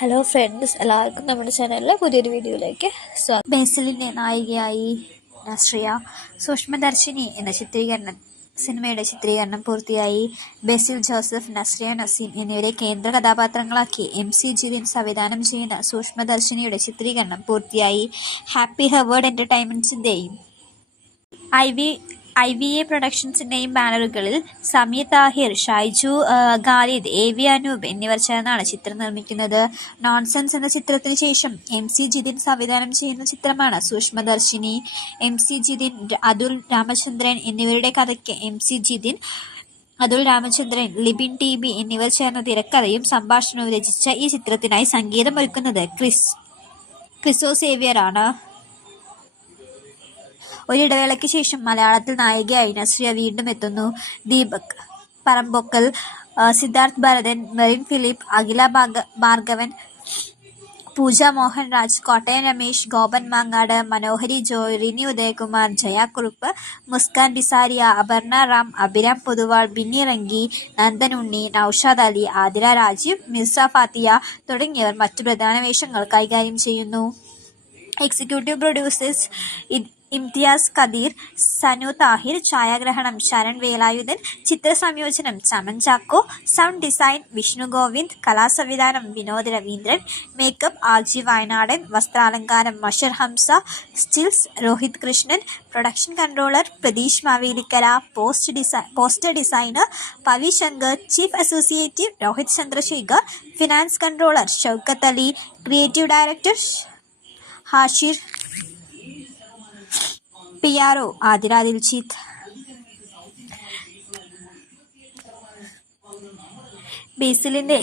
Hello friends, എല്ലാവർക്കും നമ്മുടെ ചാനലിലെ പുതിയൊരു വീഡിയോയിലേക്ക് സ്വാഗതം. ബേസിലിൻ്റെ നായികയായി നസ്രിയ. സൂക്ഷ്മദർശിനി എന്ന സിനിമയുടെ ചിത്രീകരണം പൂർത്തിയായി. ബേസിൽ ജോസഫ്, നസ്രിയ നസീം എന്നിവരെ കേന്ദ്ര കഥാപാത്രങ്ങളാക്കി MC ജിതിൻ സംവിധാനം ചെയ്യുന്ന സൂക്ഷ്മദർശിനിയുടെ ചിത്രീകരണം പൂർത്തിയായി. ഹാപ്പി ഹവേർഡ് എൻ്റർടൈൻമെൻറ്റ്സിൻ്റെയും IVA പ്രൊഡക്ഷൻസിൻ്റെയും ബാനറുകളിൽ സമീർ താഹിർ, ഷൈജു ഖാലിദ്, AV അനൂപ് എന്നിവർ ചേർന്നാണ് ചിത്രം നിർമ്മിക്കുന്നത്. നോൺസെൻസ് എന്ന ചിത്രത്തിന് ശേഷം MC ജിതിൻ സംവിധാനം ചെയ്യുന്ന ചിത്രമാണ് സൂക്ഷ്മദർശിനി. MC ജിതിൻ, അതുൽ രാമചന്ദ്രൻ എന്നിവരുടെ കഥയ്ക്ക് MC ജിതിൻ, അതുൽ രാമചന്ദ്രൻ, ലിബിൻ TB എന്നിവർ ചേർന്ന തിരക്കഥയും സംഭാഷണവും രചിച്ച ഈ ചിത്രത്തിനായി സംഗീതമൊരുക്കുന്നത് ക്രിസോ സേവ്യർ ആണ്. ഒരിടവേളയ്ക്ക് ശേഷം മലയാളത്തിൽ നായികയായി നസ്രിയ വീണ്ടും എത്തുന്നു. ദീപക് പറമ്പൊക്കൽ, സിദ്ധാർത്ഥ് ഭരതൻ, മെറിൻ ഫിലിപ്പ്, അഖില ഭാർഗവൻ, പൂജ മോഹൻരാജ്, കോട്ടയം രമേശ്, ഗോപൻ മാങ്ങാട്, മനോഹരി ജോയ്, റിനി ഉദയകുമാർ, ജയ കുറുപ്പ്, മുസ്കാൻ ബിസാരിയ, അപർണ റാം, അഭിരാം പൊതുവാൾ, ബിന്നി റങ്കി, നന്ദൻ ഉണ്ണി, നൌഷാദ് അലി, ആതിര രാജീവ്, മിർസ ഫാത്തിയ തുടങ്ങിയവർ മറ്റു പ്രധാന വേഷങ്ങൾ കൈകാര്യം ചെയ്യുന്നു. എക്സിക്യൂട്ടീവ് പ്രൊഡ്യൂസേഴ്സ് ഇംതിയാസ് കദീർ, സനു താഹിർ, ഛായാഗ്രഹണം ശരൺ വേലായുധൻ, ചിത്രസംയോജനം ചമൻ ചാക്കോ, സൗണ്ട് ഡിസൈൻ വിഷ്ണു ഗോവിന്ദ്, കലാസംവിധാനം വിനോദ് രവീന്ദ്രൻ, മേക്കപ്പ് RG വയനാടൻ, വസ്ത്രാലങ്കാരം മഷർ Hamza, stills Rohit Krishnan, production controller Pratheesh Mavelikkara, poster designer Pavi Shankar, chief associate Rohit Chandrasekhar, finance controller Shoukath Ali, creative director Hashir, PRO Athira Dilljith. ബേസിലിൻ്റെ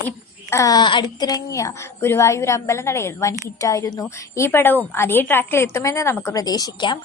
അടുത്തിറങ്ങിയ ഗുരുവായൂർ അമ്പലനടയിൽ വൻ ഹിറ്റായിരുന്നു. ഈ പടവും അതേ ട്രാക്കിൽ എത്തുമെന്ന് നമുക്ക് പ്രതീക്ഷിക്കാം.